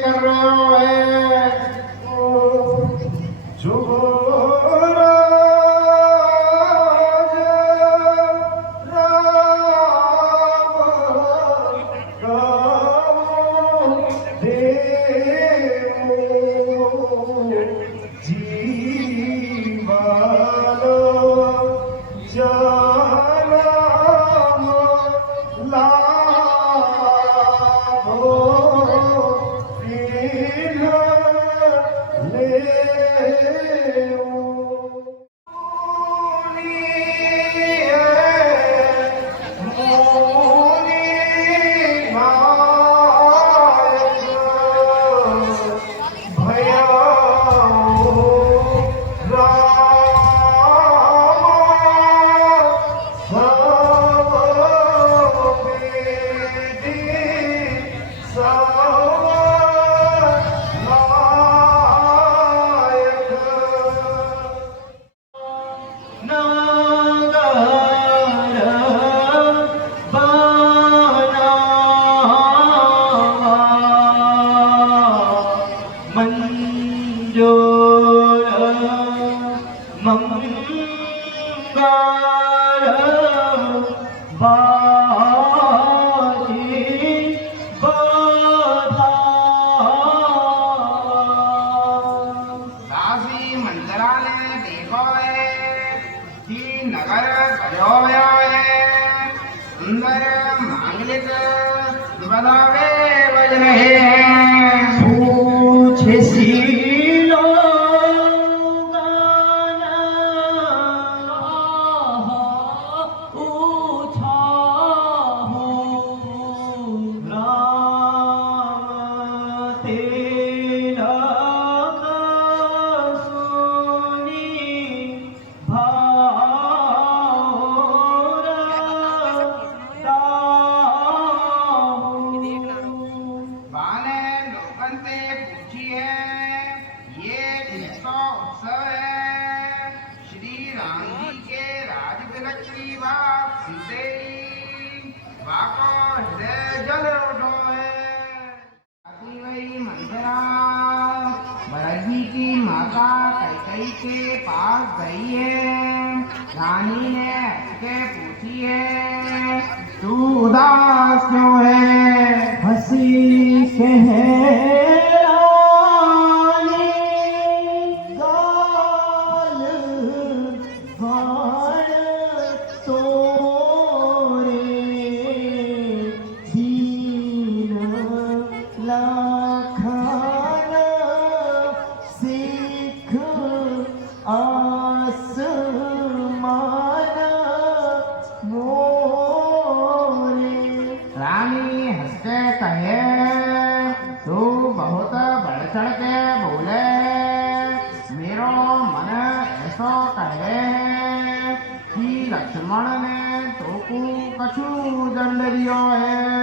कर रहे है जो के पास गई है। रानी ने उसके पूछी है तू उदास क्यों है? हंसी के है लक्ष्मण ने तोकू कछु दंड दियो है।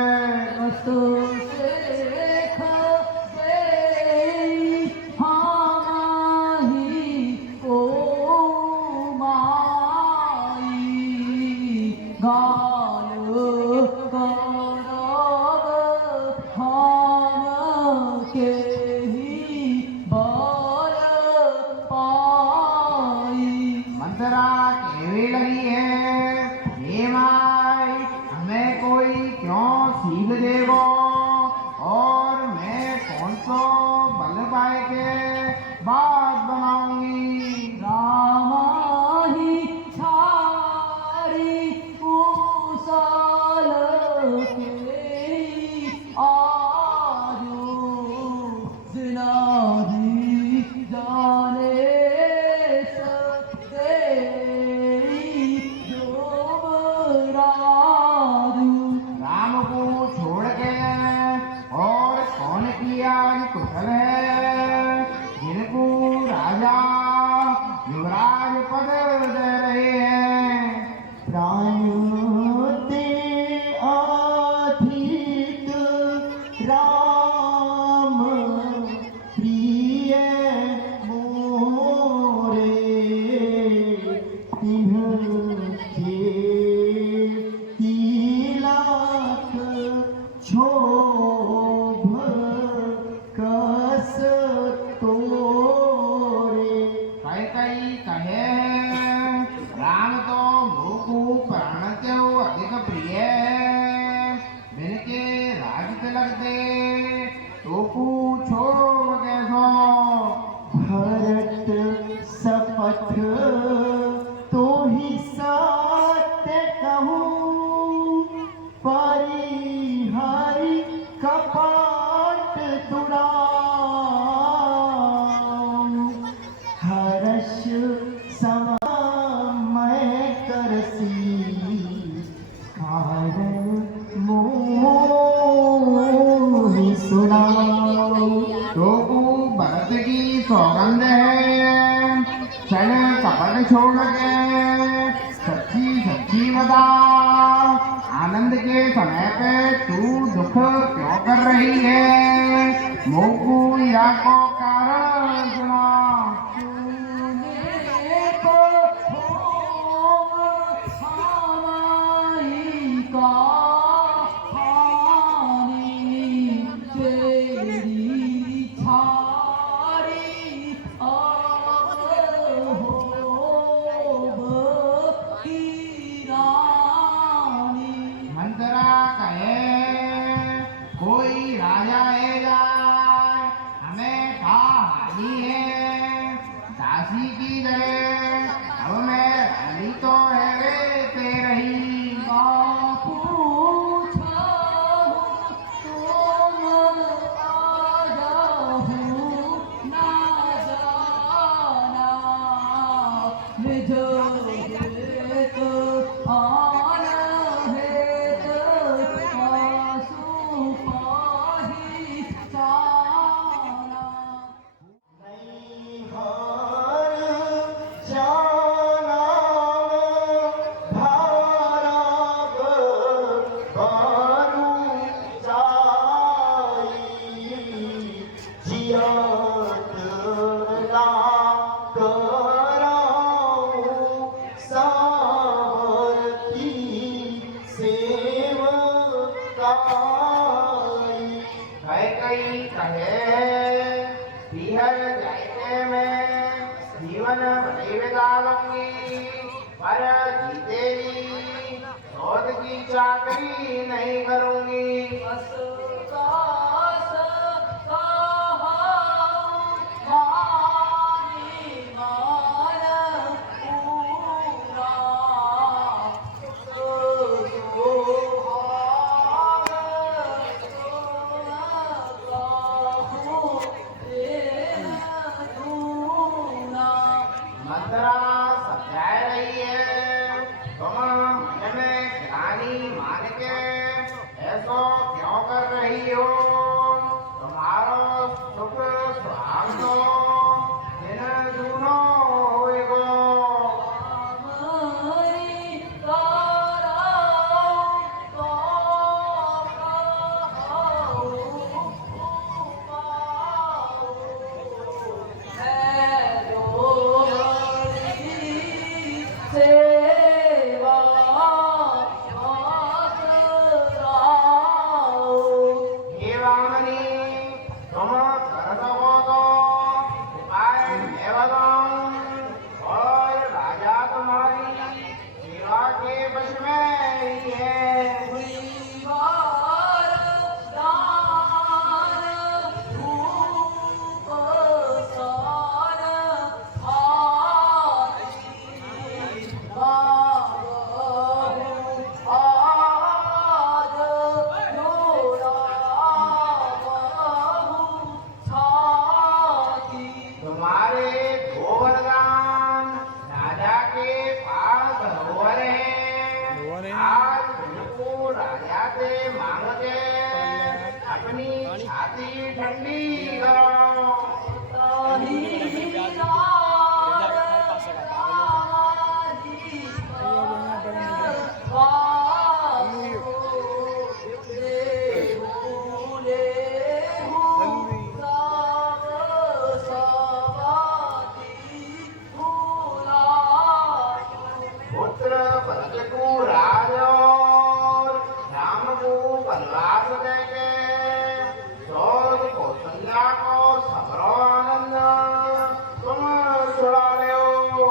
कुशल है जिनको सौगंध है, क्षण कपट छोड़ के सच्ची सच्ची बता, आनंद के समय पे तू दुख क्यों कर रही है, मोकू या को कारण सुना। मंत्रा कहे कोई राजा है जाए, हमें का हानि है, दासी की जगह अब मैं रानी तो है रे तेरी। जीवन भले बिता लूंगी, पर जीतेगी शोध की चाकरी नहीं करूंगी। मंत्रा समझा रही है, तुम मन में ज्ञानी मान के ऐसो क्यों कर रही हो, तुम्हारो सुख सुहाग तो दिन दूनो होएगो। अपनी छाती ठंडी करो। पुत्र भरत को राज और राम को वनवास देके कौशल्या को सबरो आनंद तुम छुड़ा ले हो।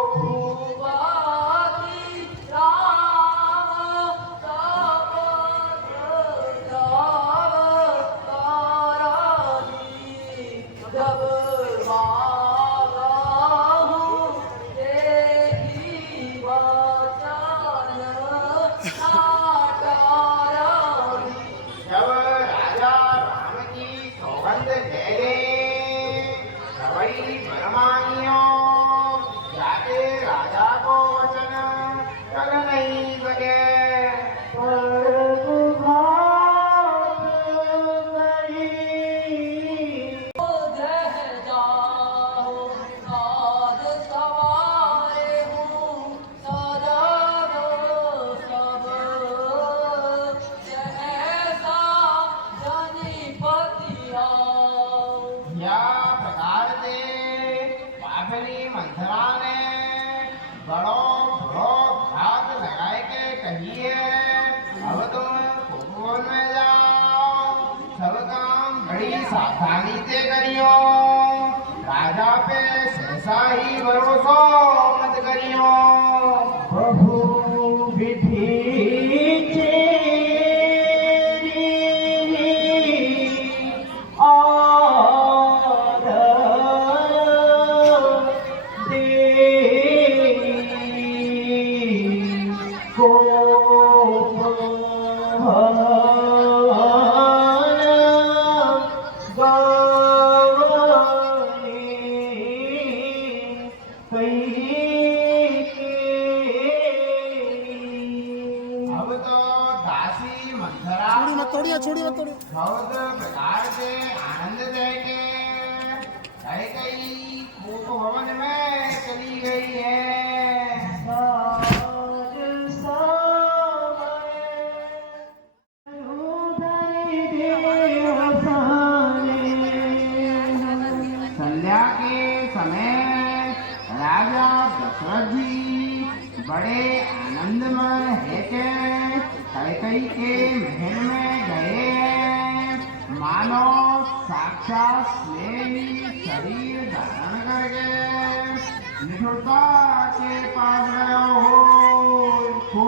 जाके राजा को वचन कर नहीं सके, या प्रकार से पापनी मंथरा ने बड़ो बड़ो घात लगाए के कहिए अब तुम कुकुर में जाओ, सब काम बड़ी सावधानी से करियो, राजा पे सहसा ही भरोसा मत करियो। बहु विधि अब तो दासी मंथरा छोड़िए बहुत प्रकार से आनंद देके कई खूब भवन में चली गई है। संध्या के समय राजा दशरथ जी बड़े आनंद में है के कैकई के महल में गए, मानो साक्षात स्नेही शरीर धारण करके निष्ठुरता के पास गए हो।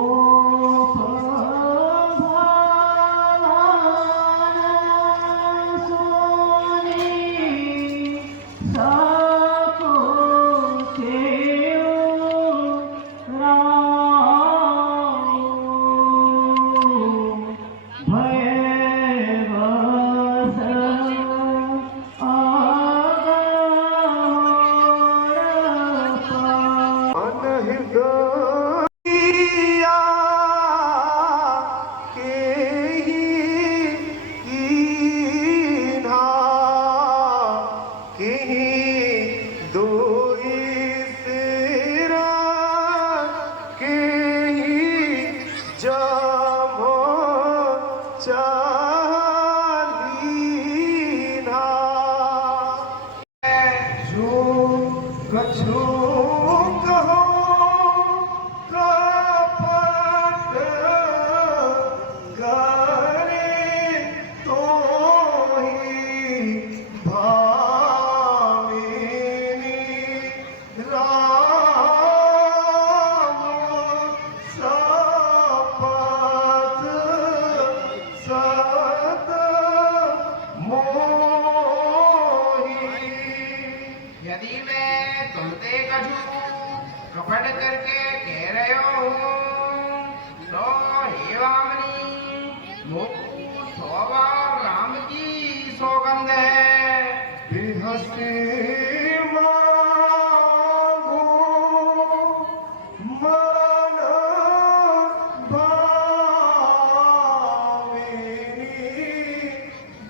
यदि मैं तुमसे कछु कपट करके कह रहे हो तो हे वामनी मोकू शोभा राम की सौगंध है। बिहसे मांगो मन भावेनी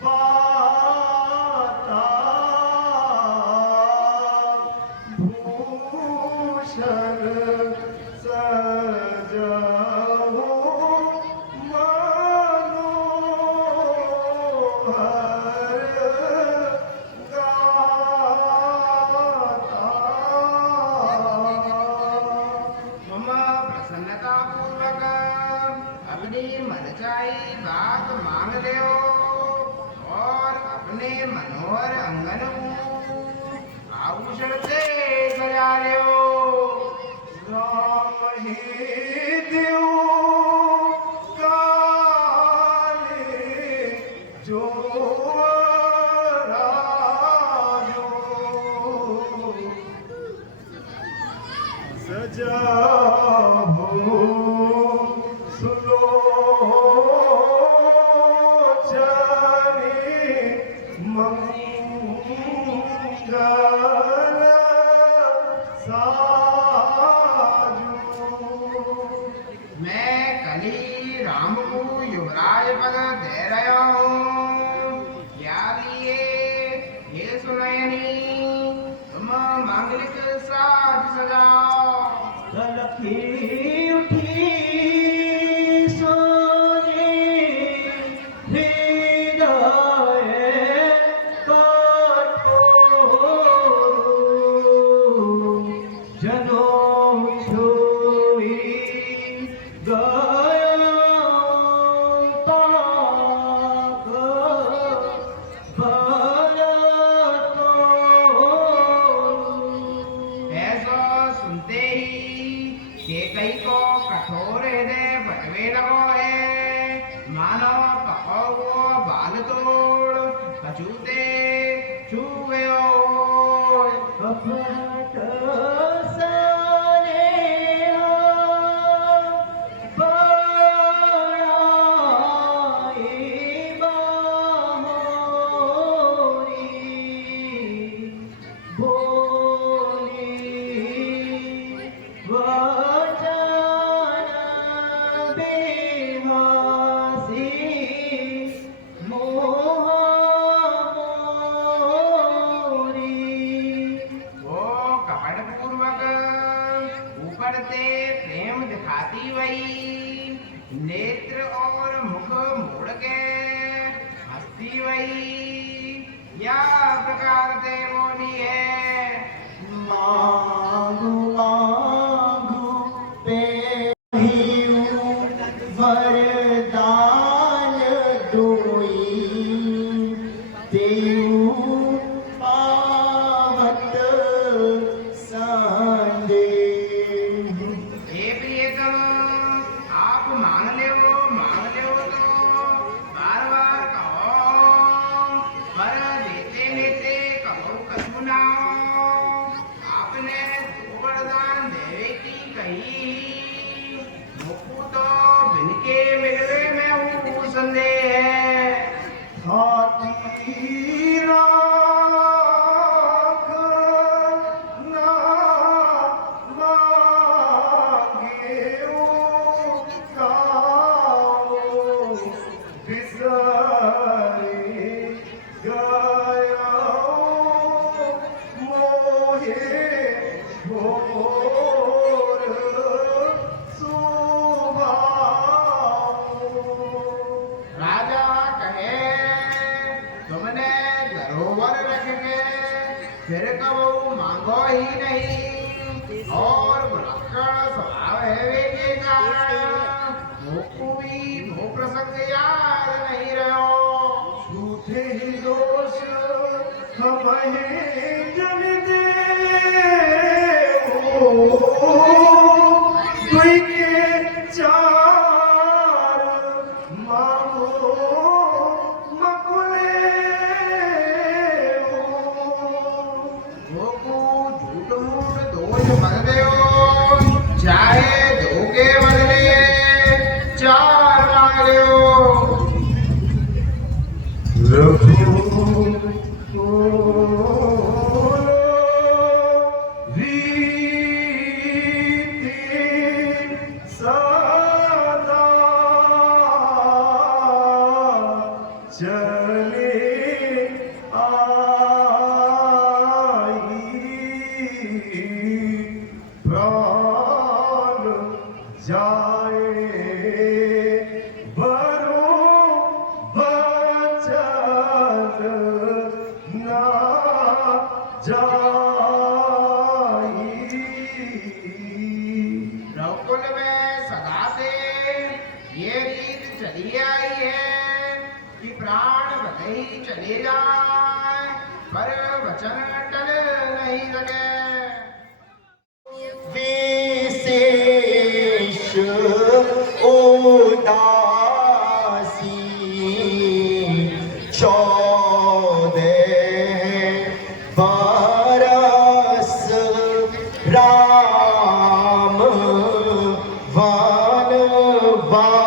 बाता भूषण सजाओ अपनी मनचाही बात मांग लियो और अपने मनोहर अंगन को आभूषण से सजा लियो। राम ही देव काले जो राजो सजा हो सुनो जाने मंगल साजू। मैं कली राम को युवराज पद दे रहा हूँ, क्या लिए ये सुनयनी तुम मांगलिक साज सजाओ। लखी उठी सोने हृदय कठोर वो कपट पूर्वक ऊपर से प्रेम दिखाती वही, नेत्र और मुख मोड़ के हंसती वही, या प्रकार से बोली है। मांगू मांगू पे वरदान दोई तेऊ पावत संदेह। हे प्रियतम, आप मांग ले वो तो बार बार कहो, पर देते लेते कहो कछु ना हो। आपने दो वरदान देवे की कही, मुकु तो बिन के मिलवे में हूँ संदेह है। हाथी राख ना मांगे गाओ, बिसरे गया मोहे घोर स्वभाव। राजा कहे, तुमने धरोहर रख के फिर कबू मांगो ही नहीं, और भुलक्कड़ स्वभाव है वे के कारण मोको भी वो प्रसंग याद नहीं रहो। झूठे ही दोष हमें जन दे दुई के चार मांगो मकुले मोको झूठ मूठ दोष मत देओ, चाहे दो के बदले चार मांग लो। चले आई प्राण जाए बरो बचन ना जाई। रघुकुल में सदा से ये रीत चली आई है कि प्राण भले ही चले जाए, पर वचन टल नहीं सके। विशेष उदासी 14 बरस राम वनवासी।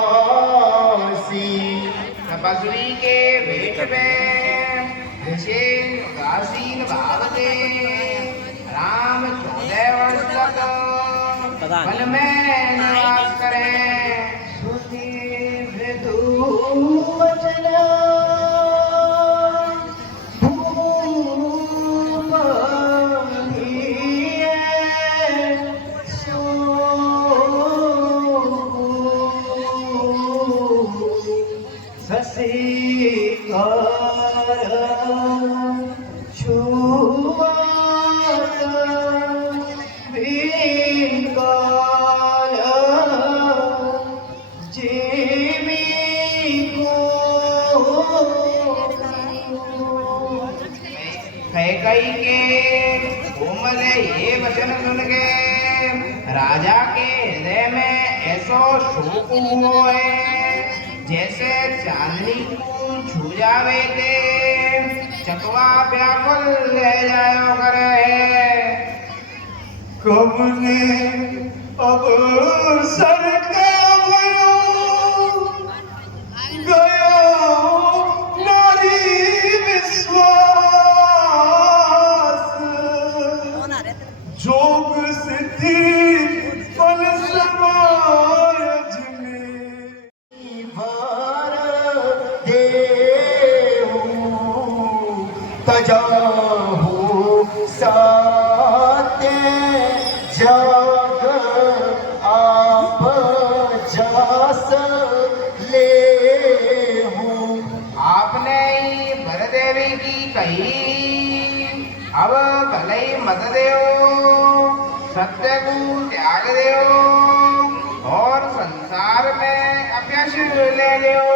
तपस्वी के वेश में विशेष उदासीन भाव से राम 14 वर्ष तक वन में निवास करें। सुनी मृदु वचन भूप हिये सो शशि कर छुआत विकल जीवी को कैकई के कोमल ये वचन सुन के राजा के हृदय में ऐसो शोक हुओ है, जैसे चांदनी को छू जावे ते चकवा व्याकुल ले जायो करे। कब ने अब सर गयो नारी विश्वास जोग सिद्धि फल समाज में भर देहूं तजाहू सत्य जग आप जस ले आपने ही भरदेवी की कही अब भले मत देओ सत्य को त्याग देओ और संसार में अभ्यस ले लियो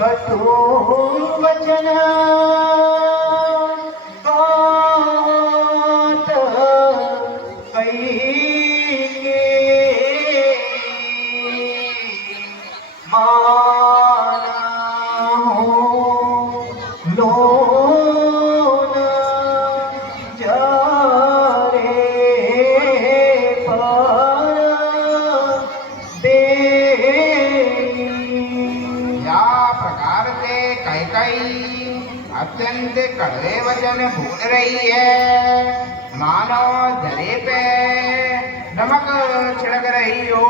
कठोर वचन बात कही माना हो लोन जारे पर दे या प्रकार से कई अत्यंत कड़वे वचन बोल रही है मानो जरे पे नमक छिड़क रही हो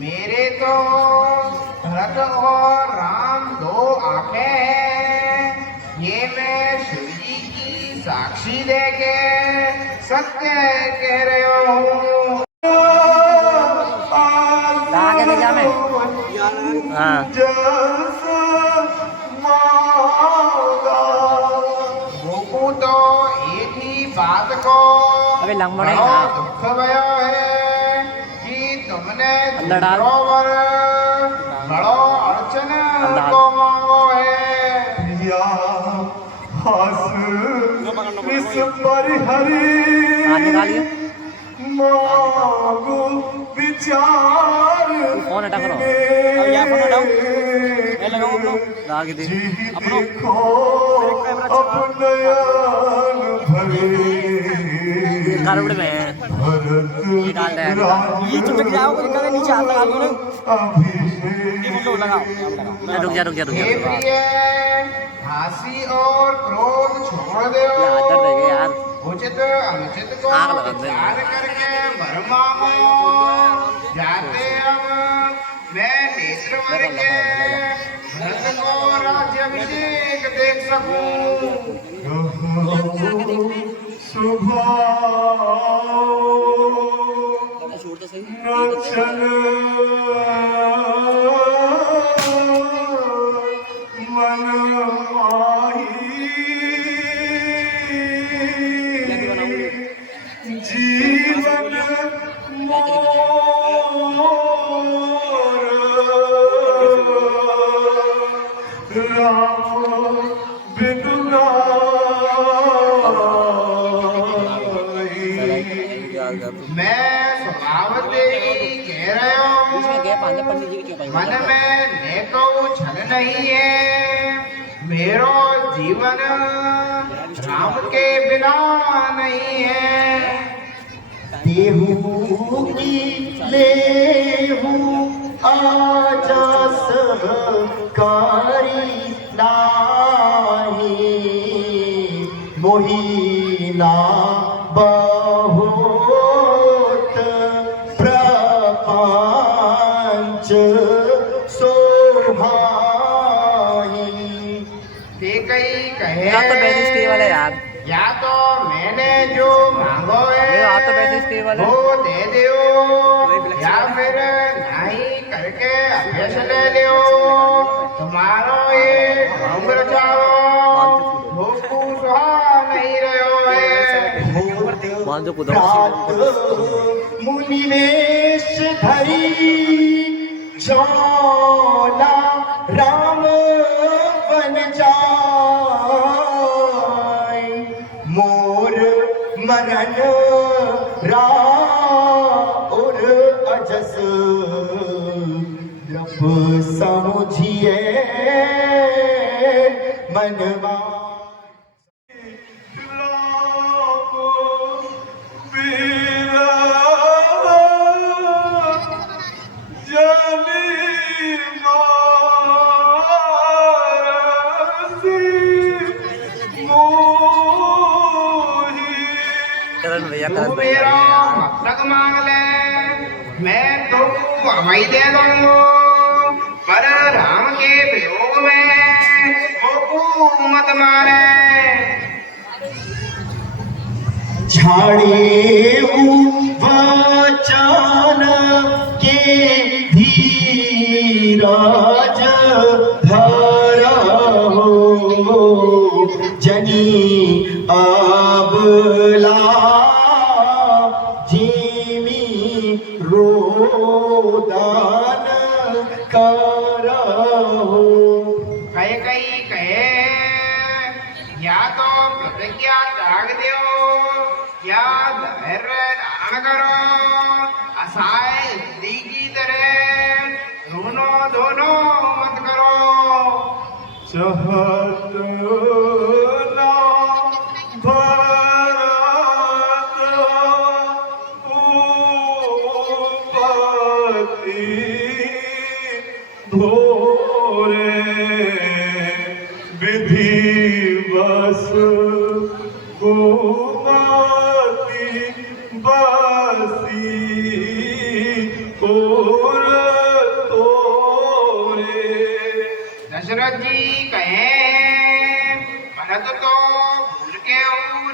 मेरे तो भरत और राम दो आंखें हैं ये मैं शिव जी की साक्षी देके सत्य कह रहे हूँ गोकू तो एक ही बात को अबे लंबड़े बड़ो हाँ। दुख भयो है कि तुमने अंदर डाल। दूसरों पर बड़ो अड़चन अंदर। को मांगो है या हस विष परिहरी हाथ निकालिए मागो विचार फोन हटा करो। में अब यहाँ फोन हटाओ। मैं लगाऊं अपनो लगा के दे जी अपनो देखो अपनयन भरे कारवड़ में भरत निकाल दे राज ये चिपक जाओ निकाल नीचे हाथ लगा दो ना अभिषेक लो लगाओ रुक जा हे प्रिय हासी और क्रोध छोड़ दो हाथ दर्द है यार उचित अनुचित को आग लगा दे। विचार करके वर मांगो जाते अब मैं नेत्र वर के भरत को राज्याभिषेक देख सकूं सुभाव छोड़ तो सही नचन मन माही जीवन मोर राम बिनु नाई मैं स्वभाव से ही कह रहा हूँ पंडित जी क्यों मन में नेको छल नहीं है मेरो जीवन राम के बिना नहीं है देहू की लेहू आजा सहकारी नाही मोहिना बहुत प्रपंच शोभाई ते कई कहे या तो बैसी स्टे वाला यार या तो मैंने जो मांगो है ये आप तो बैसी स्टे वाला वो दे दो या फिर नहीं करके अभ्यस ले लो तुम्हारो ये उम्र जाओ जो कुदा प्रात मुनिवेश धरी ज्वाला राम बन जाय मोर मरण राउर अजस द्रप समुझिए मनवा करण भैया तू करण मेरा भैया मस्तक मांग ले मैं तो अवई दे दूंगा पर राम के वियोग में वो मत मारे झाड़े वचन के धीरज धरा हो जनी अबला जीमी रोदन करहो कहे कही कहे या तो प्रतिज्ञा त्याग दो या धैर्य धारण करो असहाय स्त्री की तरह दोनों मत करो चहत ना भरत उपति भोरे विधिवश गोमती बसी और तोरे दशरथ जी कहे भरत तो भूल के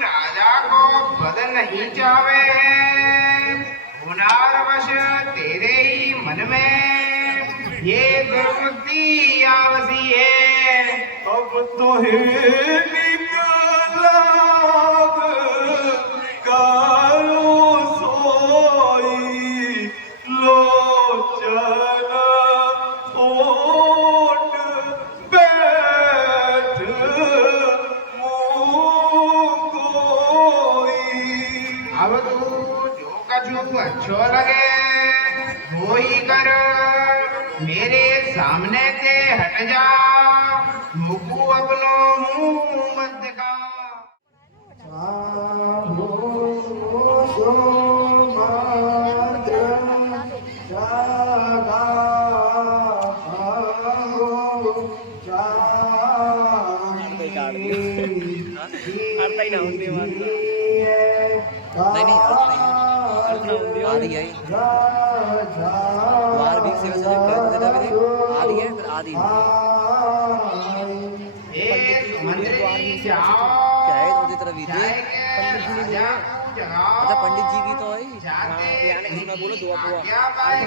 राजा को पद नहीं चावे हुनारवश तेरे ही मन में ये दुर्बुद्धि आवसी है अब तो हे निकला कालो सोई लोचन ओट बैठ मुकोई अब तू जो कछु अच्छो लगे वो ही कर मेरे सामने से हट जा मुकु अपनो मुंह मत दिखा अर्थ ही ना होते नहीं नहीं अर्थ ना होते आ रही है वार भी से वैसे कर देता भी आ रही है फिर आधी मंदिर क्या है दूसरी तरफ भी थे अच्छा पंडित जी की तो है यानी मैं बोलो दुआ पुआ तो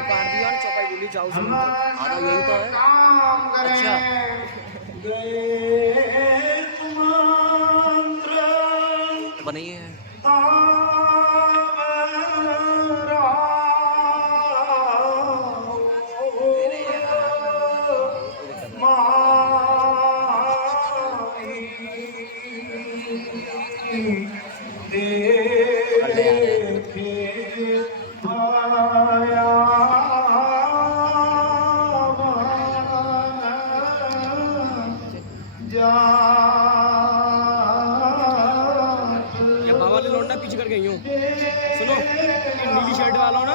काट दिया और चौपाई बोली जाओ सुन आधा यही तो है अच्छा बनी है पीछे कर गई हूँ सुनो नीली शर्ट वाला हो ना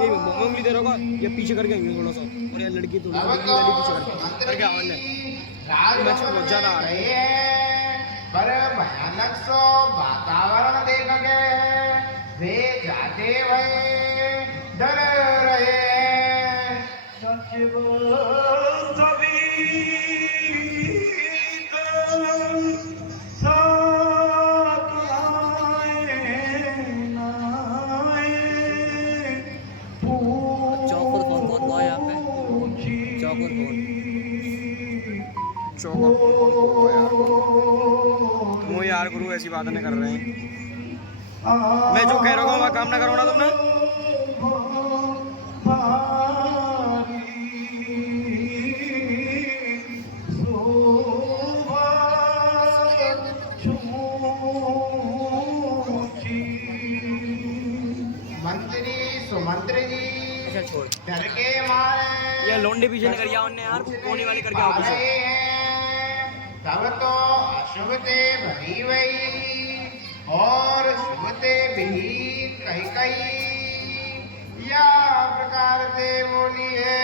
ये उंगली दे रहा ये पीछे कर गई हूँ थोड़ा सा और ये लड़की थोड़ी वाली पीछे कर क्या बहुत ज्यादा आ रही है पर भयानक सो वातावरण देख के वे जाते हुए डर रहे तुम यार गुरु ऐसी बातें नहीं कर रहे हैं मैं जो कह रहा हूँ वह काम ना करो ना तुमने। मंत्री सुमंत्र जी अच्छा छोड़, डर के मारे ये लोंडे पीछे नहीं कर गया उनने यार, कोने वाले करके आओ आ पीछे। रहे हैं। तब तो अशुभते भरी वही और शुभते भी कही या प्रकार से बोली है।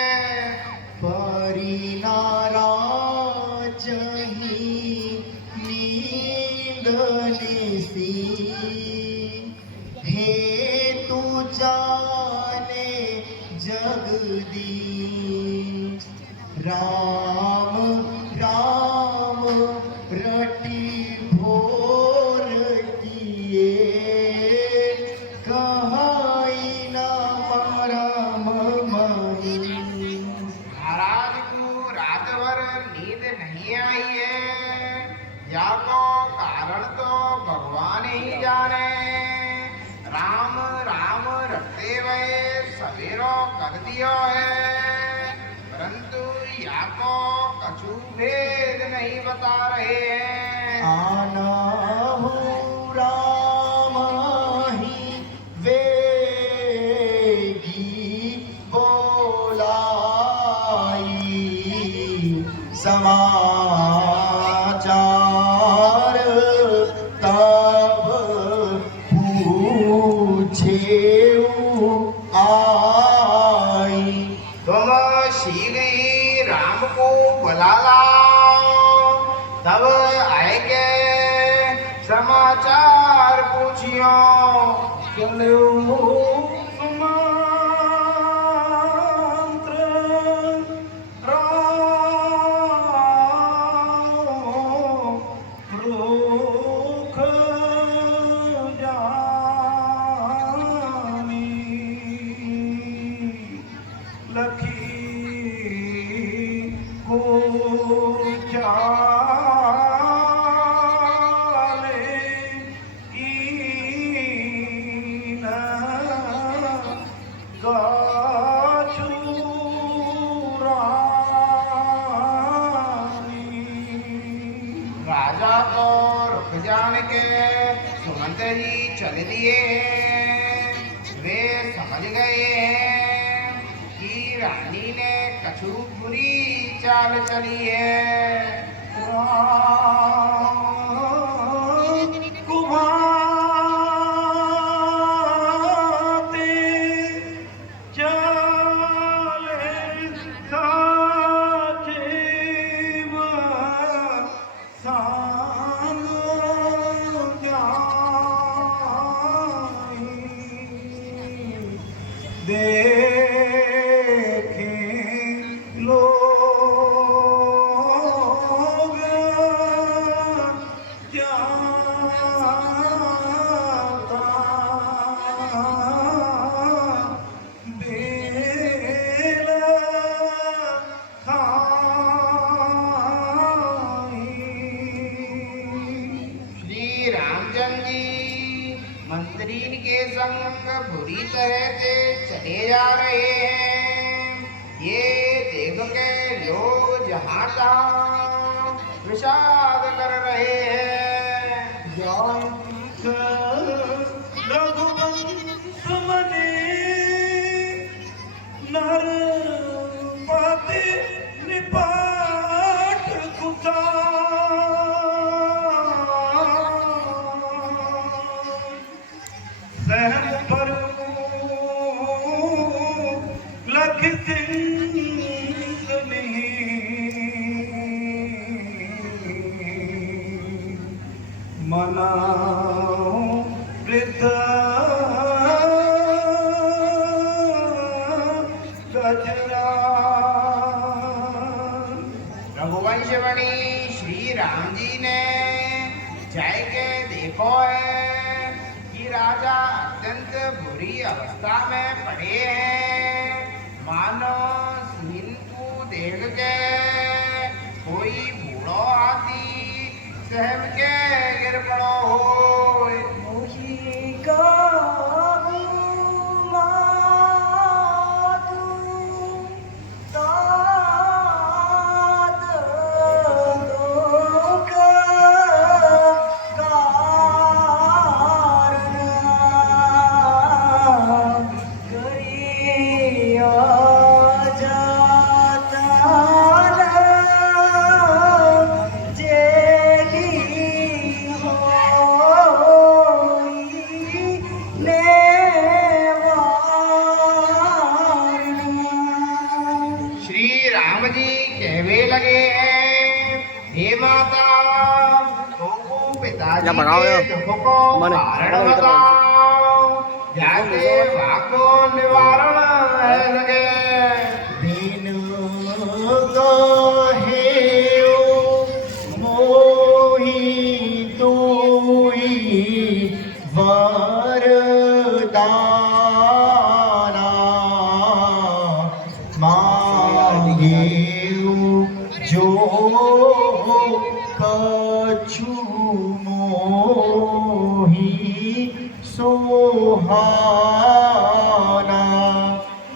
परी नाराज नींद निसी हे तू जाने जगदीश राम राम रटी भोर किए कहाई ना मरम मई। महाराज को रात भर नींद नहीं आई है, या को कारण तो भगवान ही जाने। राम राम रटते हुए सवेरो कर दियो है, परंतु या को कछु भेद नहीं बता रहे हैं। आना हो राम ही वेगी बोलाई समाचार तब पूछे आई। तुम शीघ्र ही राम को बुला लाओ, तब आएगे समाचार पूछियो। चलो सुमंत्र रुख जानी लखी को जाले कीन गाछुरानी। राजा को रुक जान के सुमंत जी चल दिए। वे समझ गए हैं कि रानी ने कछु बुरी चाल चली है। कुभाते चले साजेब सांग जाई। देखें लोग जाता बेल खाई। श्री रामचंद्र जी मंत्री के संग बुरी तरह से चले जा रहे हैं। ये देख के लोग जहाँ तहाँ विषाद कर रहे हैं। रघुवंश मने नरपति निपाट कुता सहम पर लख सिंह मनाओ वृद्ध गजरा। रघुवंशमणि श्री राम जी ने जाय के देखो है कि राजा अत्यंत बुरी अवस्था में पड़े हैं। मानो सीन को देख के कोई बूढ़ो हाथी सहम के गिर पड़ो हो। मुझी का हे माता तुमको पिताजी या भगाओ के या। दुख को माने, कारण भगाओ इधर बताओ जाके भागो निवारण है लगे दिन गहेओ मोहि तुई वरदाना मांगेऊ जो कछु मोहि सुहाना।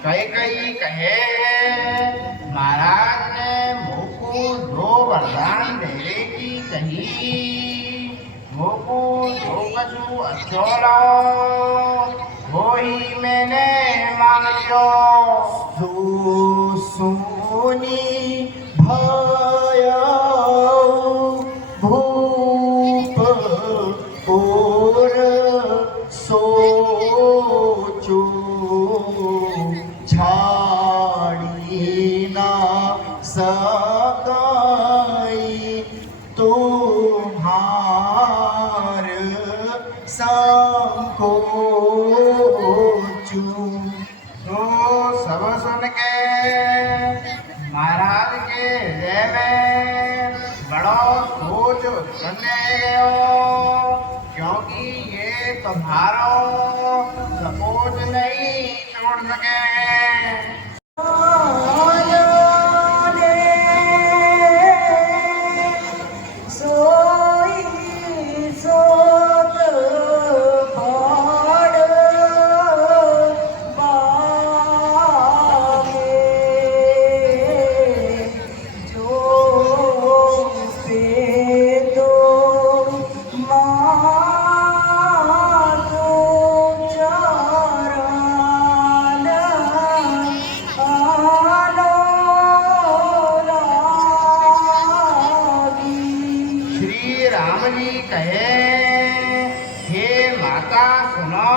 कई कहे महाराज ने मोको दो वरदान देने की कही मोको जो कछु अच्छो लो वो ही मैंने मांग लियो जो सोनी भयाऊ भूप और सोचो छाड़ी ना सकाई तुम्हार संकोचू। तो सब सुन के महाराज के हृदय में बड़ो सोच उत्पन्न गयो क्योंकि ये तुम्हारो सपोज नहीं छोड़ सके श्री राम जी कहे हे माता सुनो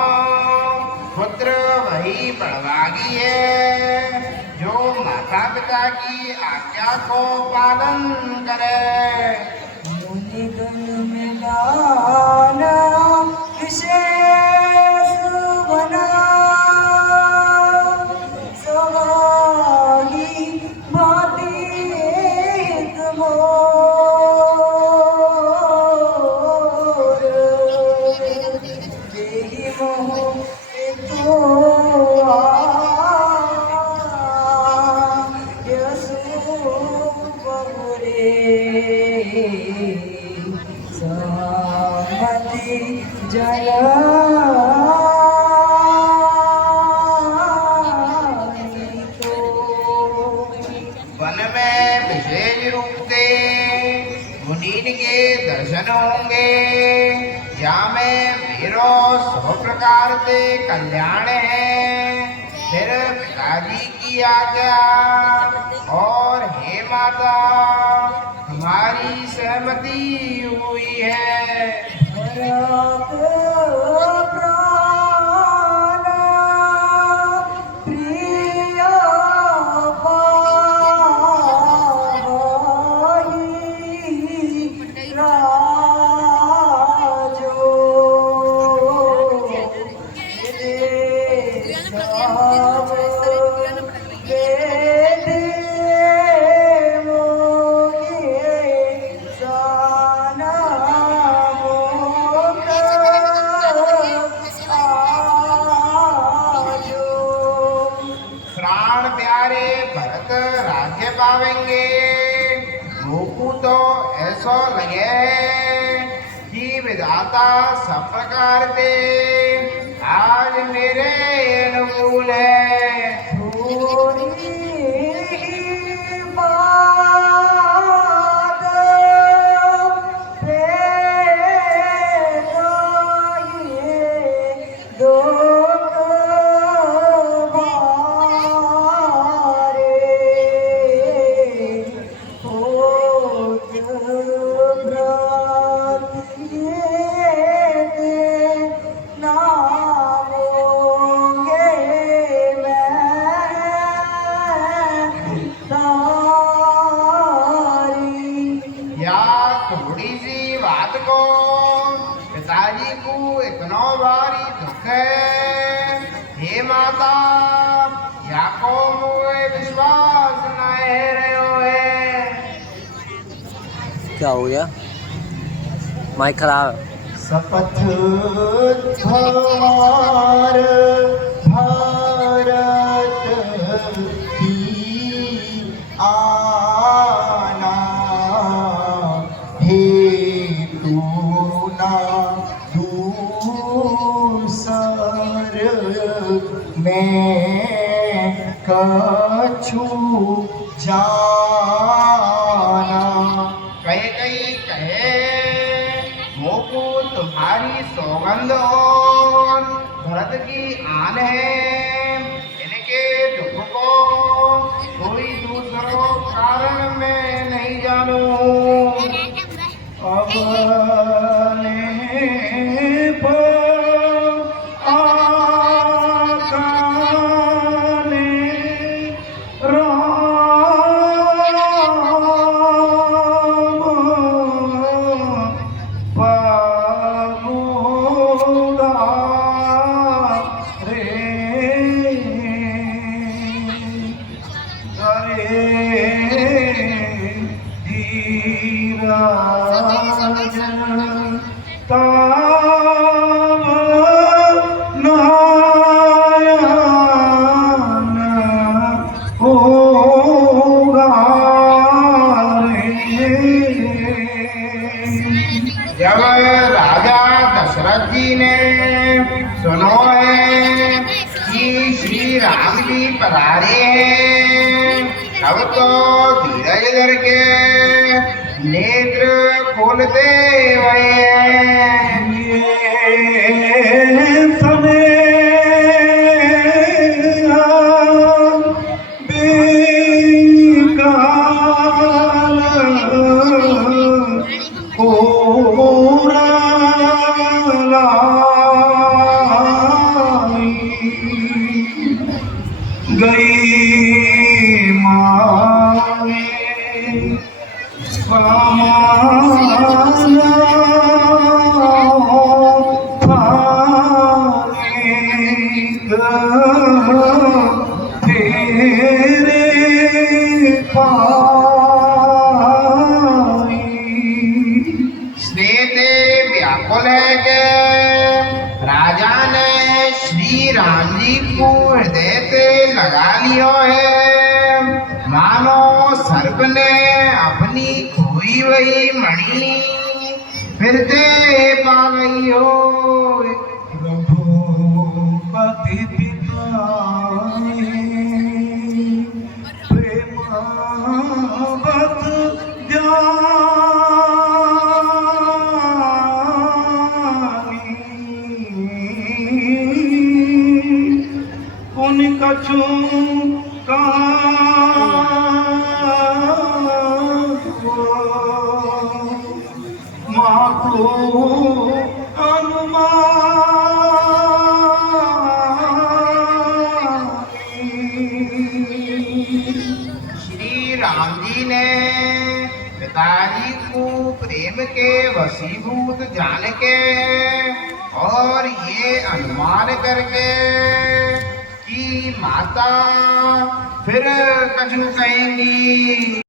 पुत्र वही बड़भागी है जो माता पिता की आज्ञा को पालन करे मुनिगण मिलाना विशेष बना सवाही भांति मोर देहि मोह तो यसु बहुरे सहमति वन में विशेष रूप से मुनीन के दर्शन होंगे या में वीरो सौ प्रकार से कल्याण है फिर पिताजी की आज्ञा और हे माता हमारी सहमति हुई है प्राण प्यारे भरत राज्य पावेंगे मोकू तो ऐसा लगे कि विधाता सब प्रकार से आज मेरे अनुकूल है या बात को पिताजी को इतनो भारी दुख है। हे माता याको मोए विश्वास न रहो है। क्या हो गया? माइक खराब। शपथ भार भारत की आना हे तू ना दूसर मैं कछु जाना। कहे मोको तुम्हारी सौगंध और भरत की आन है। इनके दुख को कोई दूसरो कारण मैं नहीं जानू। अपने पर आका ने जब राजा दशरथ जी ने सुनो है कि श्री राम जी पधारे हैं, तब तो धीरज करके नेत्र खोलते हुए गई माए व्याकुल है के राजा ने श्री राम जी को हृदय से लगा लियो है, मानो सर्प ने अपनी खोई हुई मणि फिर से पा गई हो। रघुपति पिता प्रेमावत कछु माको श्री राम जी ने पिताजी को प्रेम के वशीभूत जान के और ये अनुमान करके कि माता फिर कछु कहेंगी।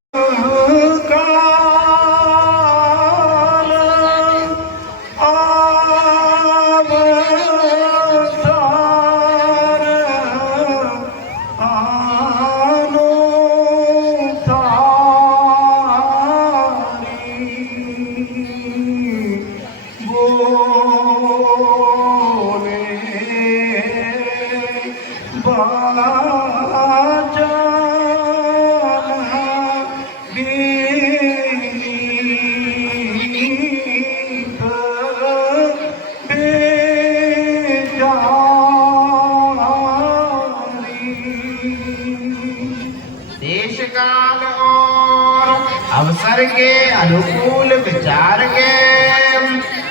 देश काल और अवसर के अनुकूल विचार के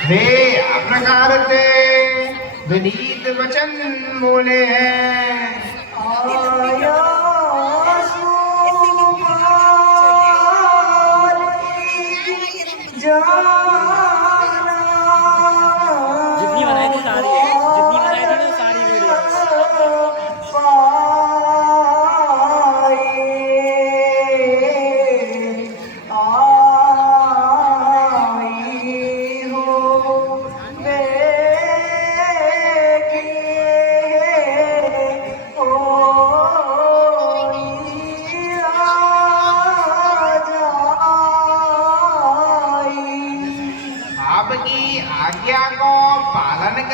वे प्रकार से विनीत वचन बोले हैं। आया सुपाल की जान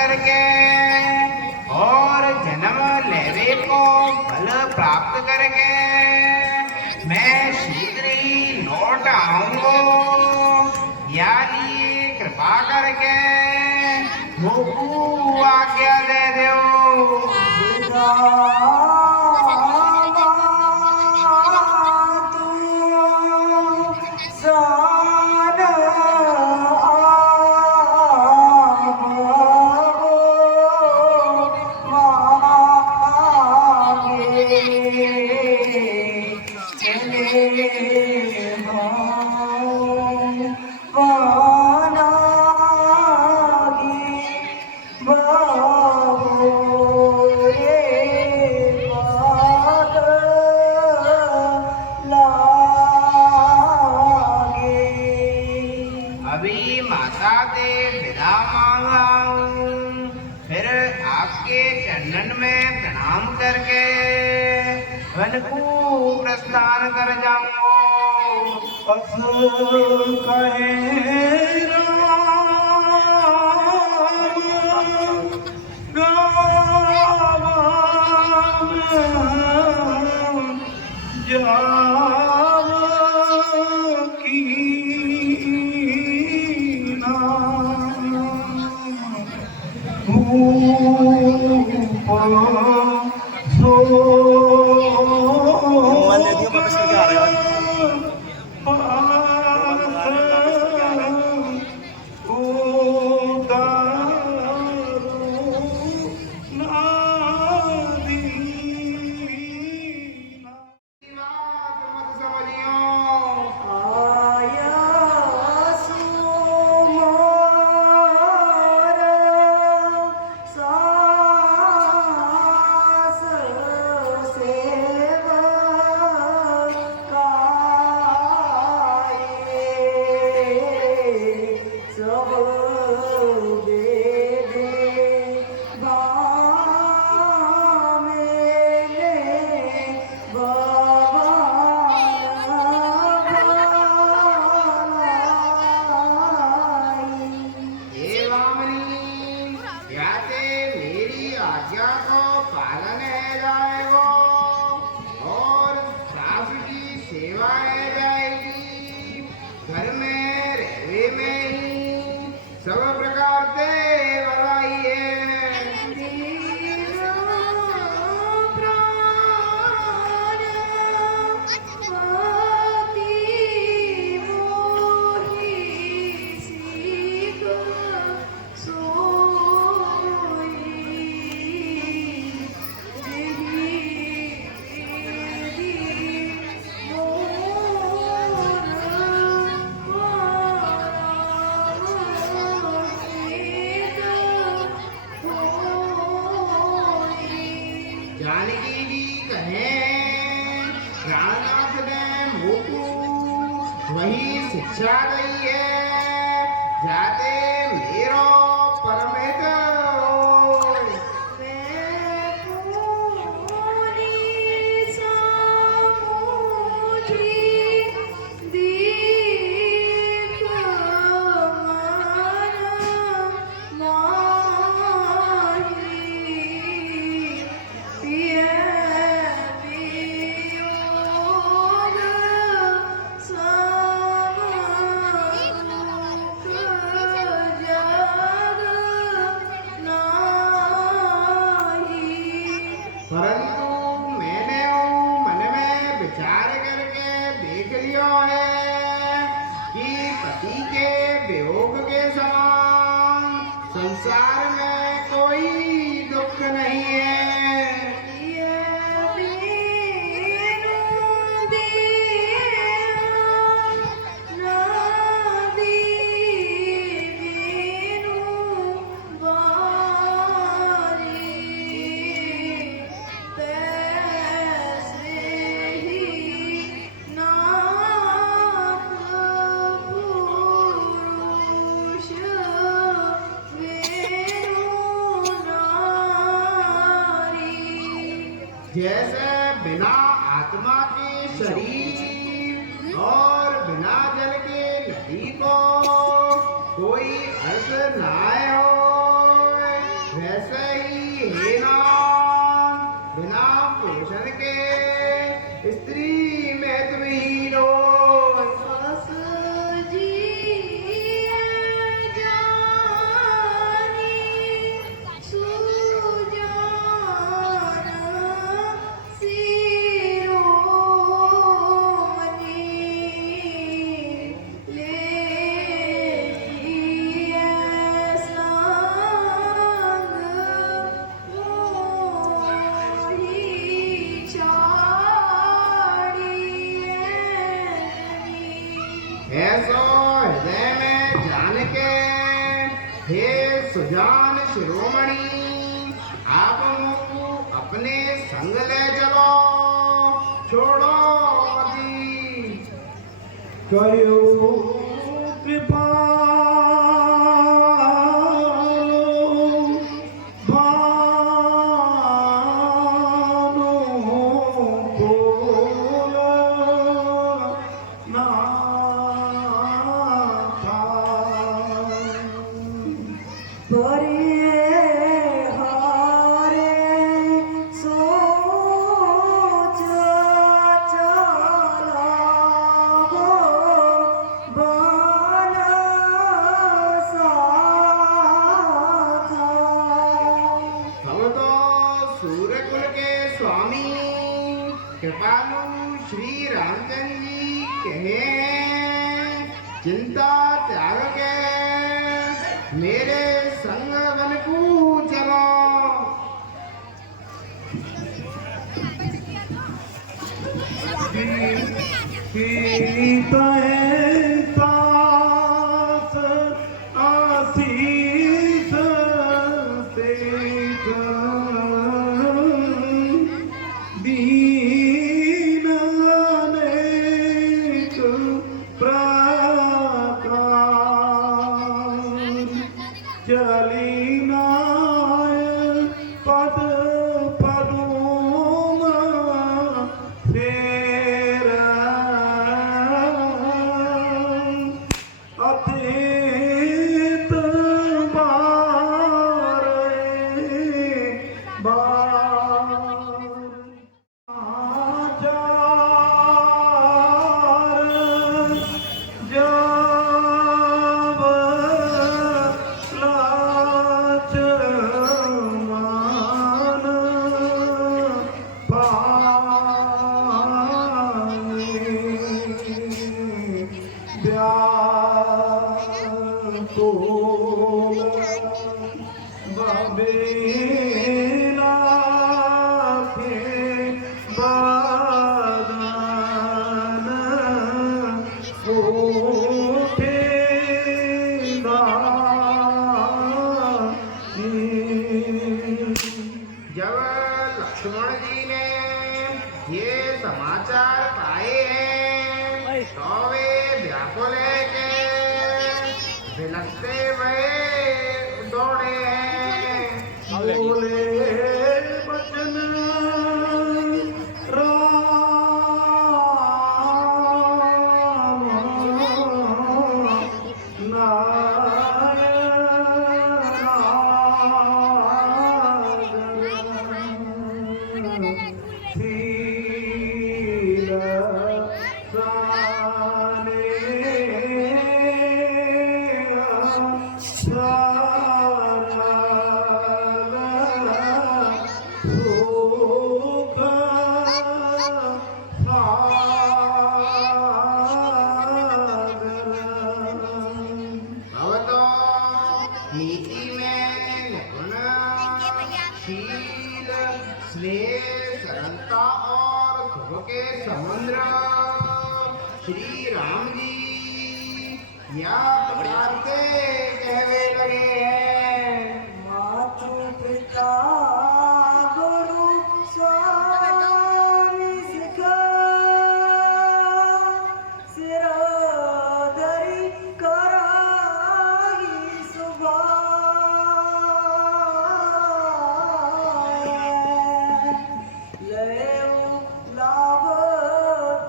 करके और जन्म लेवे को फल प्राप्त करके मैं शीघ्र ही लौट आऊंगा, यानी कृपा करके मोकू आज्ञा दे दो। अभी माता दे विदा मांगा हूँ, फिर आपके चरणन में प्रणाम करके वन को प्रस्थान कर जाऊंगा। मोबाइल दे दियो, वापस करके आ रहा है। आज्ञा को पालन है जाएगा और सास की सेवा है जाएगी। घर में रहवे में ही सब प्रकार से भलाई है। जानकी जी कहे प्राणनाथ ने मोकू वही शिक्षा दी है, जाते मेरो परमित परंतु मैंने मन में विचार करके देख लिया है कि पति के वियोग के समान संसार में कोई दुख नहीं है। जैसे बिना आत्मा के शरीर और बिना जल के नदी को कोई अर्थ न हो, हीना बिना पोषण के स्त्री में तुम हीनो ऐसो हृदय में जान के हे सुजान शिरोमणि आप मुझको अपने संग ले चलो छोड़ो जी कयो कृपा कृपालु श्री रामचंद्र जी कहे चिंता त्याग के मेरे संग वन को चलो पद पदुम फेर अतीत जब लक्ष्मण जी ने ये समाचार पाए हैं तो वे व्याकुल के बिलखते हुए दौड़े हैं बोले बचन नीति में निपुण शील स्नेह सरलता और सुख के समुद्र श्री राम जी या प्रकार से कहने लगे हैं मातृ पिता गुरु स्वामी सिखा सिरोदरी कराई सुबह लेऊ लाभ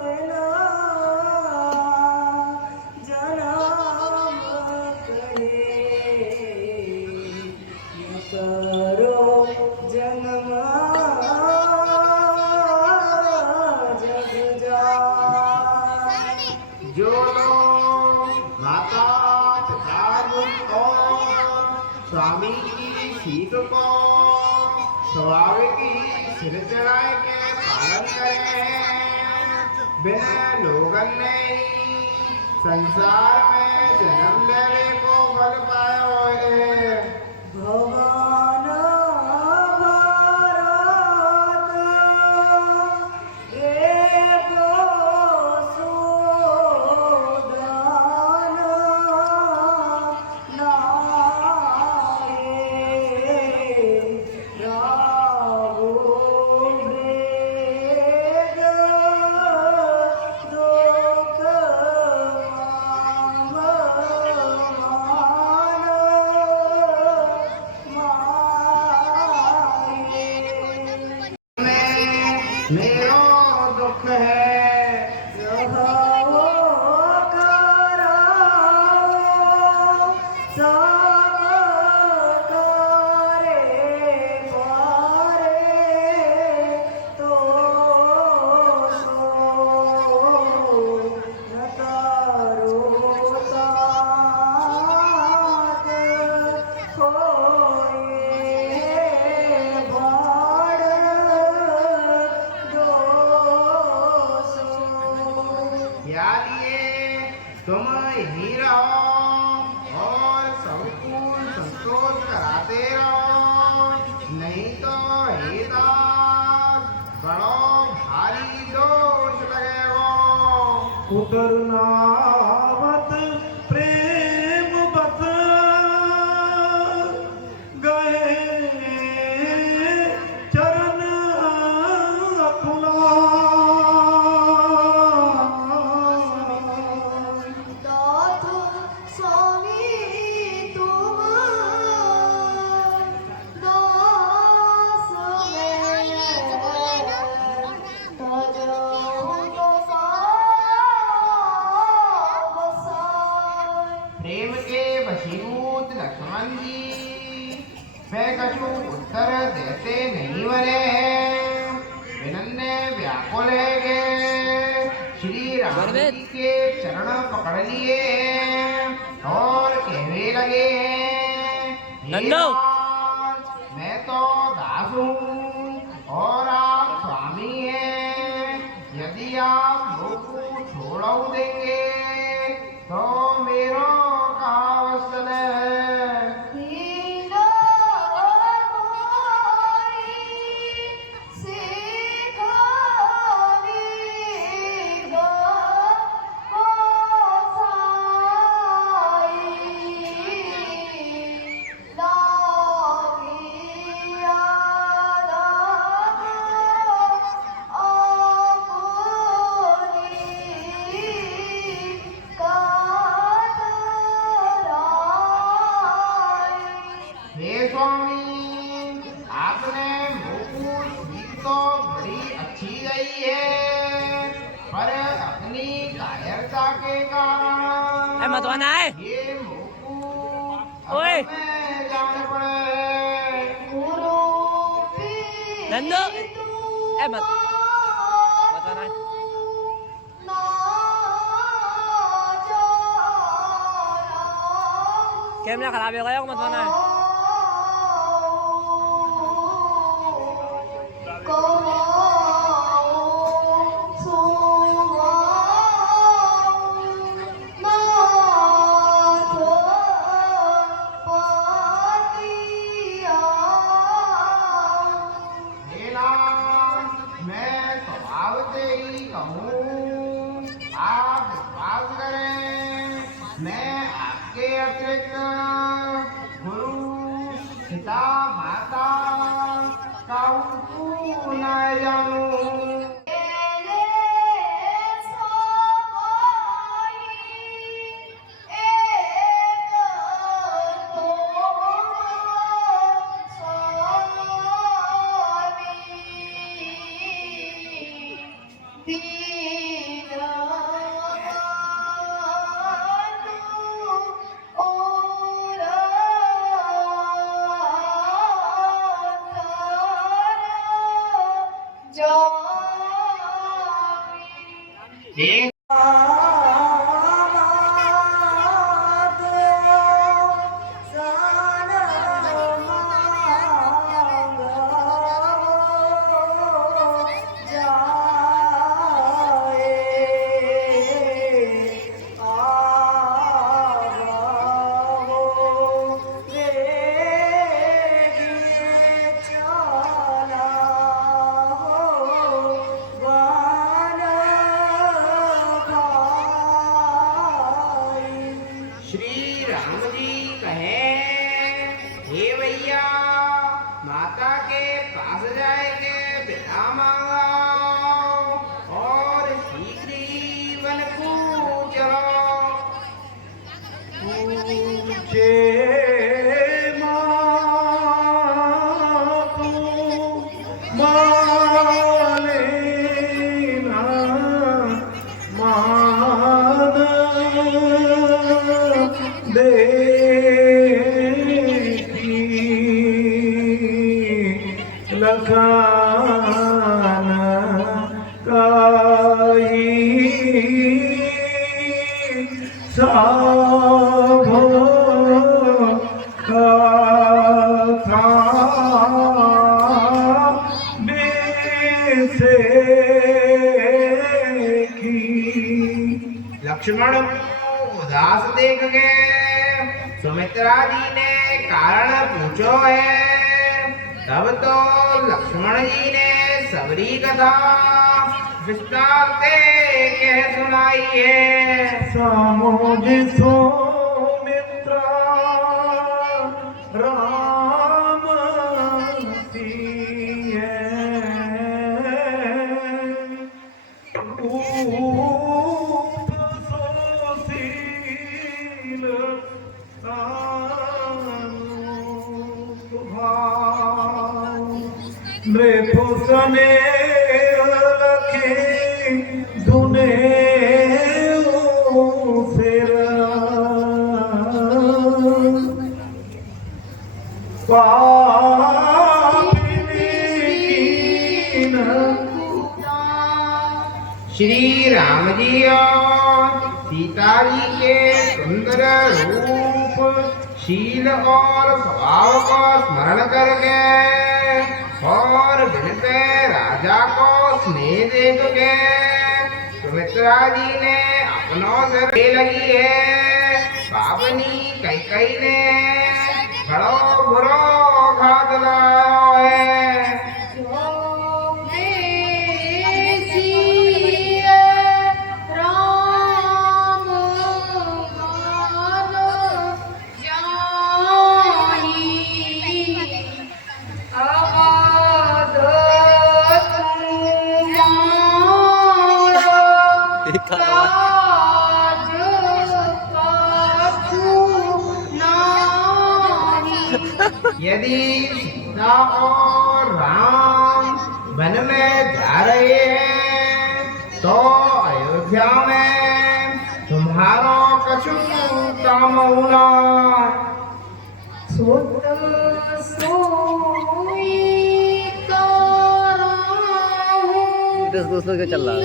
तेना जन्म करे स्वामी की सीख को स्वाभाविक ही सिर चढ़ाए के पालन करें। बिना लोगन ने संसार में जन्म लेने को बल पाया है। भगवान भारत एको सुदान नाये राहु मृग दुख मेरो दुख है तुम यही रहो और सबको संतोष कराते रहो, नहीं तो हे दास बड़ो भारी दोष लगेगो। उतरनावत प्रेम बस गए चरण अपना। दाथ स्वामी तुम दास प्रेम के वशीभूत लक्ष्मण जी वे कछु उत्तर देते नहीं बने। विनन्य व्याकुल है गए श्री राम जी के चरण पकड़ लिए और कहने लगे, नंदो! मैं तो दास हूँ और आप स्वामी हैं। यदि आप लोग को छोड़ देंगे तो मेरो का अवसर है। हे स्वामी, आपने मुझको सीख तो बड़ी अच्छी गई है, पर अपनी कायरता के कारण मतवाना है ये मुझको ओए! जाने पड़े। नंदो मतवाना है कैमरा खराब हो गया मतवाना है। मैं स्वभाव से ही कहूँ, आप विश्वास करें, मैं आपके अतिरिक्त गुरु पिता माता का न जानूं। जो श्री राम जी कहे, हे भैया माता के पास जाएंगे बिना मांगा और शीघ्र ही वन को चलो। पूछे लक्ष्मण को उदास देख के सुमित्रा जी ने कारण पूछो है। तब तो लक्ष्मण जी ने सबरी कथा विस्तार से कह सुनाई है। समोज सुमित्रा राम सिए सने लखे दुने सिर श्री राम जी और सीता जी के सुंदर रूप, शील और स्वभाव को स्मरण करके और विनते राजा को स्नेह देख के सुमित्रा जी ने अपनों से लगी है। पावनी कैकई ने बड़ो बुरो घात लायो है। यदि सीता और राम वन में जा रहे हैं तो अयोध्या में तुम्हारो कछु काम होना। दोस्तों क्या चल रहा है?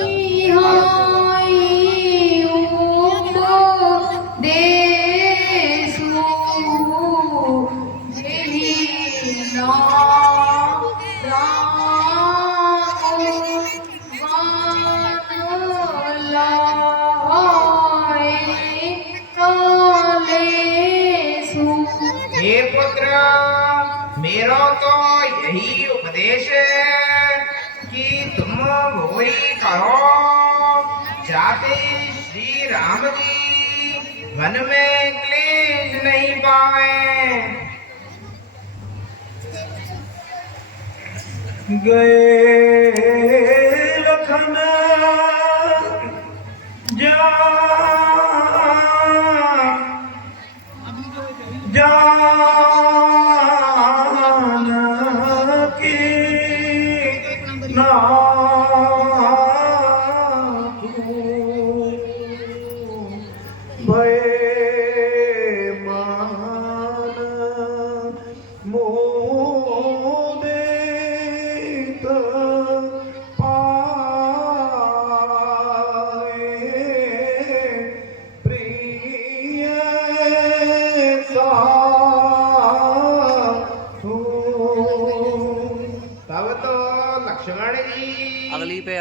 हे पुत्र, मेरो तो यही उपदेश है कि तुम वही करो जाते श्री राम जी वन में क्लेश नहीं पाए। गए लखन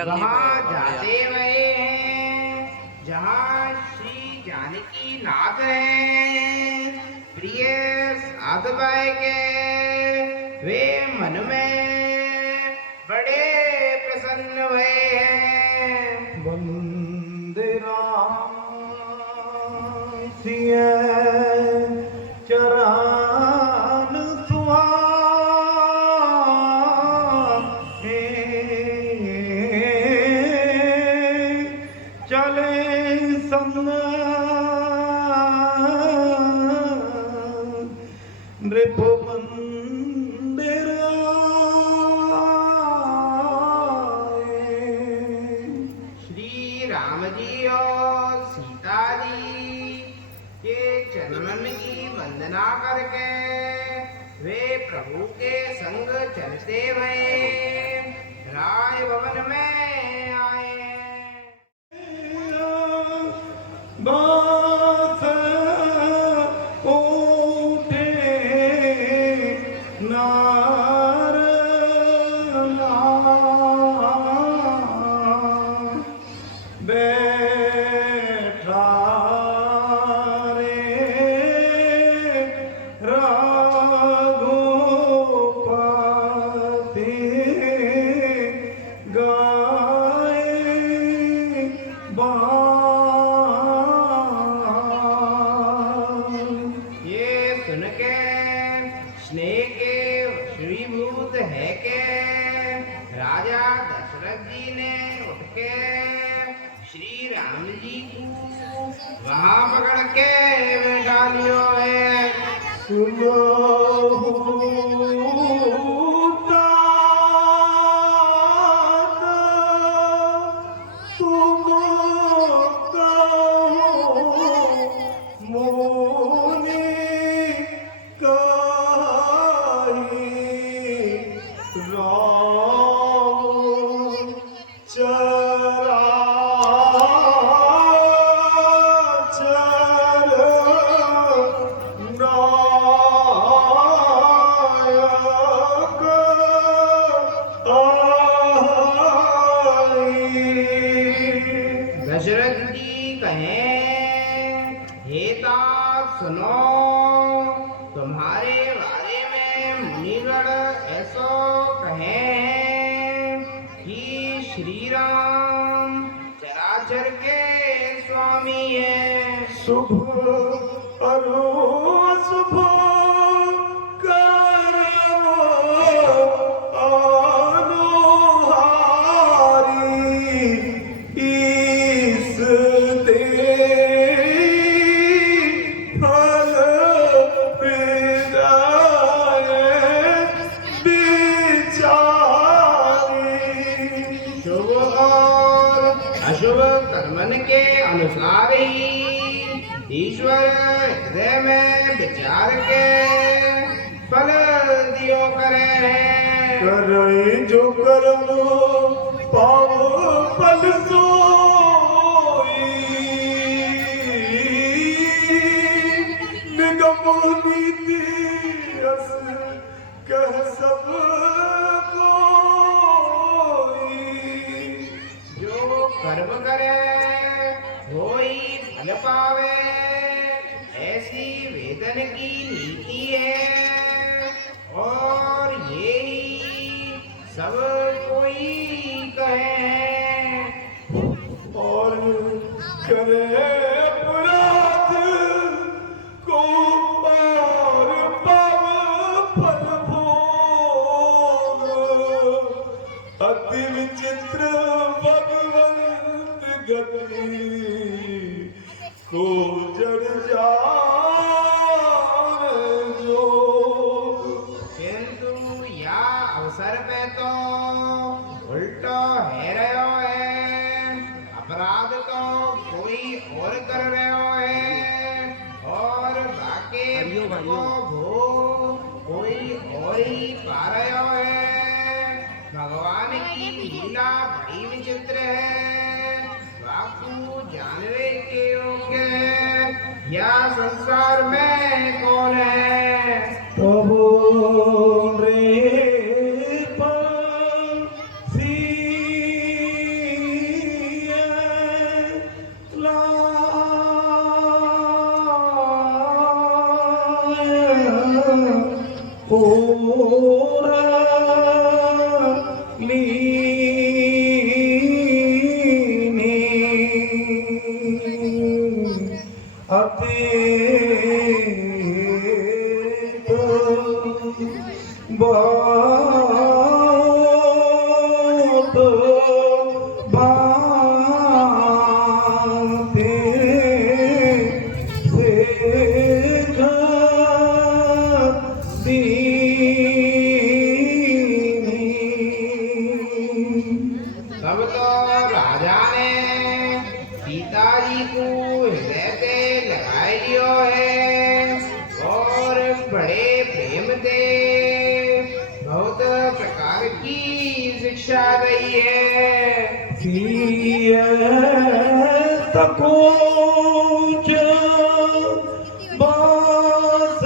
वहाँ जाते हुए हैं जहाँ श्री जानकी नाथ है प्रिय साध भाई के, वे मन में बड़े प्रसन्न हुए हैं। वंदे राम सिया चरान सुहाए चले संग नृप मंदिर श्री राम जी और सीता जी के चरणन की वंदना करके वे प्रभु के संग चलते हुए राय भवन में आए। बास उठे नार बैठा रे रघुपति गाए ये सुन के स्नेह के वशीभूत है के राजा दशरथ जी ने उठ के श्री राम जी को वहां पकड़ के बैठा लियो है। दशरथ जी कहें, हे तात सुनो, तुम्हारे बारे में मुनिगण ऐसो कहें कि श्री राम चराचर के स्वामी हैं। शुभ अरो शुभ कर्मो अनुहारी ईस दे फल प्रदाय बिचारी। शुभ और अशुभ कर्मन के अनुसार ही ईश्वर हृदय में विचार के फल दियो करे। करे जो कर्म पाओ फल सोई। निगम नीति रस कह सब कोई। जो कर्म करे वही फल पावे, ऐसी वेदन की नीति है और यही सब कोई कहे। और करे अपराध को पार पाव फल भोग। अति विचित्र भगवंत गति को जड़ जान जो। किंतु या अवसर पे तो उल्टो है रहो है, अपराध तो कोई और कर रहो है और बाकी को भोग कोई और ही पा रहो है। भगवान की लीला बड़ी विचित्र है, वाकु जानवे के योग्य है। या संसार में कौन है? प्रभु रे अति है और बड़े प्रेम दे बहुत प्रकार की शिक्षा गई है। तकोच बास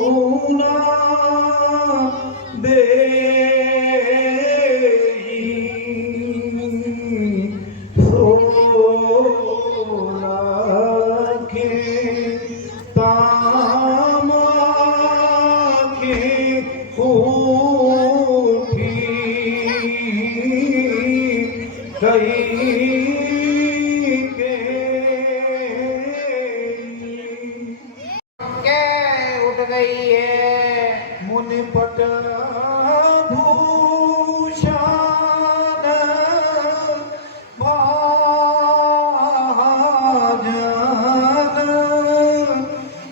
उतारुना देई सोलाखे तामाखे उठी कई के उठ गई है। मुनि पट भूषण भाजन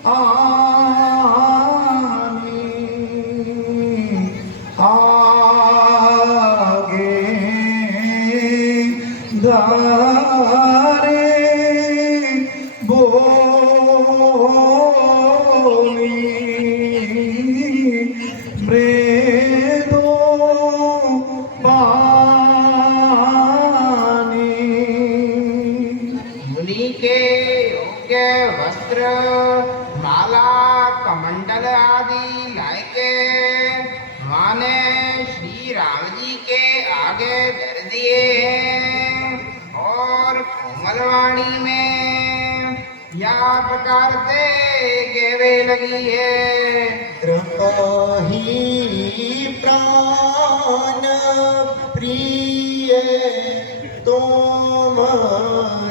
आनी आगे दारे बोली मृदो बानी। मुनि के योग्य वस्त्र माला कमंडल आदि लाके माने श्री राम जी के आगे धर दिए हैं और कोमलवाणी में या प्रकार से कहवे लगी है। द्रपहि प्राण प्रिय तोम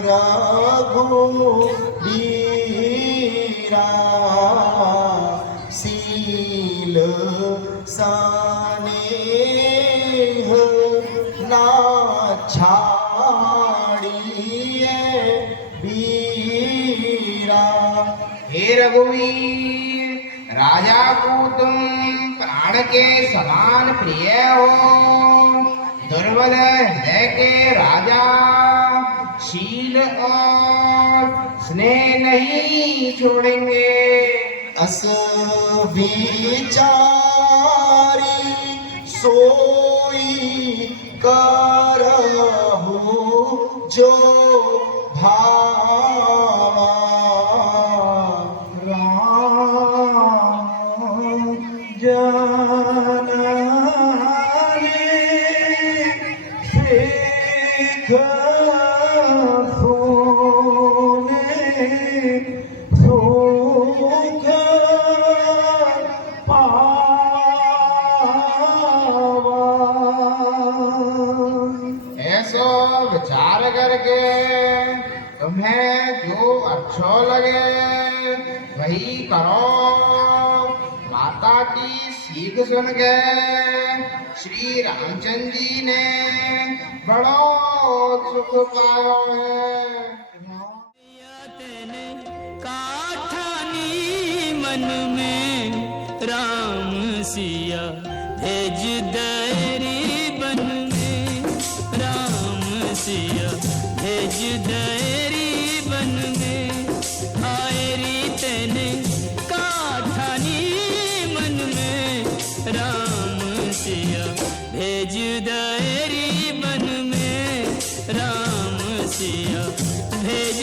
रघुबीरा शील सानेह ना छाड़िए बीरा। हे रघुवीर राजा को तुम प्राण के समान प्रिय हो। दुर्बल हृदय के राजा शील और स्नेह नहीं छोड़ेंगे। अस विचारी सोई करहु जो भावा राम जननी सिख सोने सुख पावा। ऐसो विचार करके तुम्हें जो अच्छा लगे वही करो। माता की सीख सुन के श्री रामचंद्र जी ने बड़ो सुख पायो है। काठानी मन में राम सिया भेज दरी बन में राम सिया भेज दरी बन में आयरी तेने काठानी मन में राम सिया भेज दरी बन में राम सिया भेज